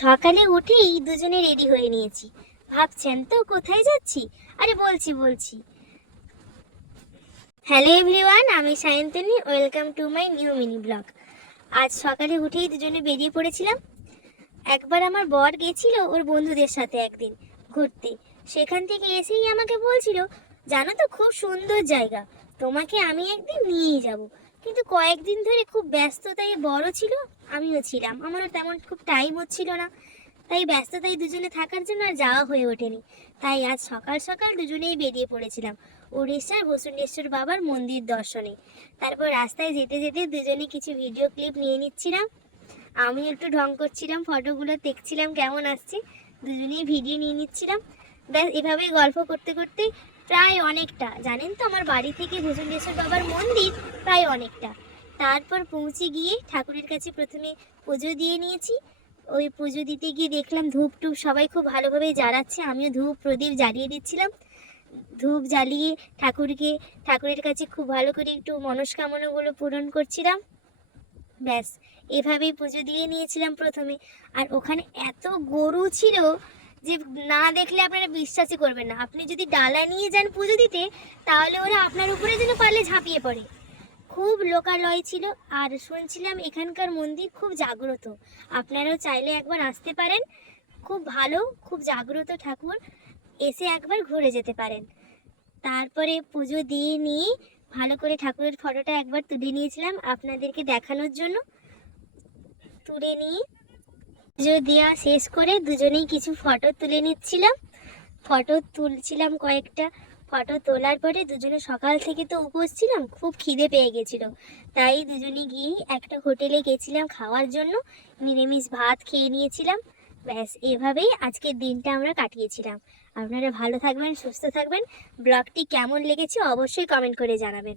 সকালে উঠেই দুজনে রেডি হয়ে নিয়েছি। ভাবছেন তো কোথায় যাচ্ছি? আরে বলছি। হ্যালো এভরিওয়ান, আমি Sayantani. Welcome to my new mini blog. আজ সকালে উঠেই দুজনে বেরিয়ে পড়েছিলাম। একবার আমার বর গেছিল ওর বন্ধুদের সাথে একদিন ঘুরতে। সেখান থেকে এসেই আমাকে বলছিল, জানো তো খুব সুন্দর জায়গা, তোমাকে আমি একদিন নিয়েই যাব। কিন্তু কয়েকদিন ধরে খুব ব্যস্ততায় বড় ছিল, আমিও ছিলাম, আমারও তেমন খুব টাইম হচ্ছিল না। তাই ব্যস্ততায় দুজনে থাকার জন্য আর যাওয়া হয়ে ওঠেনি। তাই আজ সকাল সকাল দুজনেই বেরিয়ে পড়েছিলাম উড়িষ্যার বসুন্ধেশ্বর বাবার মন্দির দর্শনে। তারপর রাস্তায় যেতে যেতে দুজনে কিছু ভিডিও ক্লিপ নিয়ে নিচ্ছিলাম। আমি একটু ঢং করছিলাম, ফটোগুলো দেখছিলাম কেমন আসছে, দুজনেই ভিডিও নিয়ে নিচ্ছিলাম। ব্যাস এভাবেই গল্প করতে করতে প্রায় অনেকটা, জানেন তো আমার বাড়ি থেকে ভুজুঙ্গেশ্বর বাবার মন্দির প্রায় অনেকটা। তারপর পৌঁছে গিয়ে ঠাকুরের কাছে প্রথমে পুজো দিয়ে নিয়েছি। ওই পুজো দিতে গিয়ে দেখলাম ধূপ টুপ সবাই খুব ভালোভাবে জ্বালাচ্ছে, আমিও ধূপ প্রদীপ জ্বালিয়ে দিচ্ছিলাম। ধূপ জ্বালিয়ে ঠাকুরের কাছে খুব ভালো করে একটু মনস্কামনাগুলো পূরণ করছিলাম। ব্যাস এভাবেই পুজো দিয়ে নিয়েছিলাম প্রথমে। আর ওখানে এত গরু ছিল যে না দেখলে আপনারা বিশ্বাসই করবেন না। আপনি যদি ডালা নিয়ে যান পুজো দিতে, তাহলে ওরা আপনার উপরে যেন পারলে ঝাঁপিয়ে পড়ে। খুব লোকালয় ছিল। আর শুনছিলাম এখানকার মন্দির খুব জাগ্রত, আপনারাও চাইলে একবার আসতে পারেন। খুব ভালো, খুব জাগ্রত ঠাকুর, এসে একবার ঘুরে যেতে পারেন। তারপরে পুজো দিয়ে নিয়ে ভালো করে ঠাকুরের ফটোটা একবার তুলে নিয়েছিলাম আপনাদেরকে দেখানোর জন্য। তুলে নিয়ে পুজো দেওয়া শেষ করে দুজনেই কিছু ফটো তুলে নিচ্ছিলাম। ফটো তুলছিলাম কয়েকটা। ফটো তোলার পরে দুজনে সকাল থেকে তো উপোস ছিলাম, খুব খিদে পেয়ে গেছিল। তাই দুজনে গিয়ে একটা হোটেলে গেছিলাম খাওয়ার জন্য, নিরামিষ ভাত খেয়ে নিয়েছিলাম। ব্যাস এভাবেই আজকের দিনটা আমরা কাটিয়েছিলাম। আপনারা ভালো থাকবেন, সুস্থ থাকবেন। ব্লগটি কেমন লেগেছে অবশ্যই কমেন্ট করে জানাবেন।